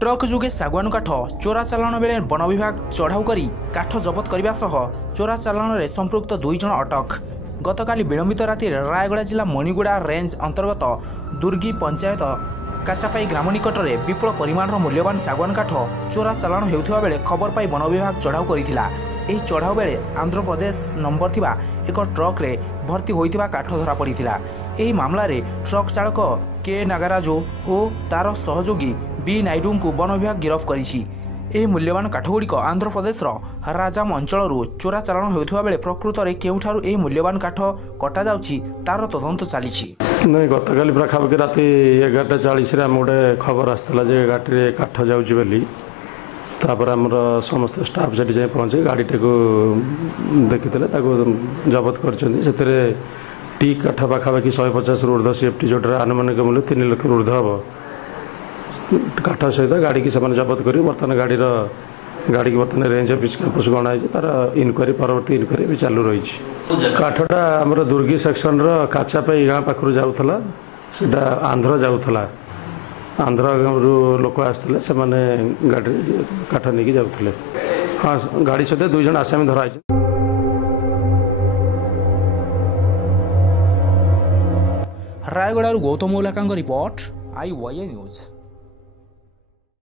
Truck जोगे सागवान काठ चोरा चालाण बेले वन विभाग चढ़ाऊ कर काठ जबत करने सह चोरा चालाण में संपृक्त 2 जन अटक। गतकाली विलंबित राति रायगड़ा जिला मणिगुड़ा रेंज अंतर्गत दुर्गी पंचायत काचापाई ग्राम निकट में विपुल परिमाण मूल्यवान सागवान काठ चोरा चालाण होता बेले खबर पाई वन विभाग चढ़ाऊ करथिला। एही चढ़ाऊ बेले आंध्र प्रदेश नंबर थिबा एक ट्रक रे भर्ती होइथिबा काठ धरा पड़िथिला। एही मामला रे ट्रक चालक के नागराजो और तार सहयोगी बी नायडू को वन विभाग गिरफ्त करिछि। एही मूल्यवान काठगुड़िक आंध्र प्रदेश राजाम अंचल चोरा चालाण होता बेले प्रकृत में केउठारु एही मूल्यवान काठ कटा जाउछि तार तदंत चलिछि। नहीं गतकाली पाखापाखि राति 11:40 गोटे खबर आसाला गाड़ी काठ जाऊँगी बोली तापर आमर समस्त स्टाफ से जाए पहुँचे गाड़ीटा को देखी जबत कर टी काठ पाखापाखि 150 ऊर्ध सीएफटी जोटा आनुमानिक मूल्य 3 लाख ऊर्ध हम काठ सहित गाड़ी की जबत कर बर्तमान गाड़ी की बर्तमान रेंज ऑफिस कैंपस गणाई तार इनक्वारी परवर्ती इनक्वारी भी चालू रही। काठटा आमर दुर्गी सेक्शन काचापाई गाँ पाखु जाऊला सीटा आंध्र जाऊला आंध्र लोक आसते से गाड़ी काठ नहीं जाते। हाँ गाड़ी सहित 2 जन आसामी धरा। Rayagada Gautam Olaka report IYA news.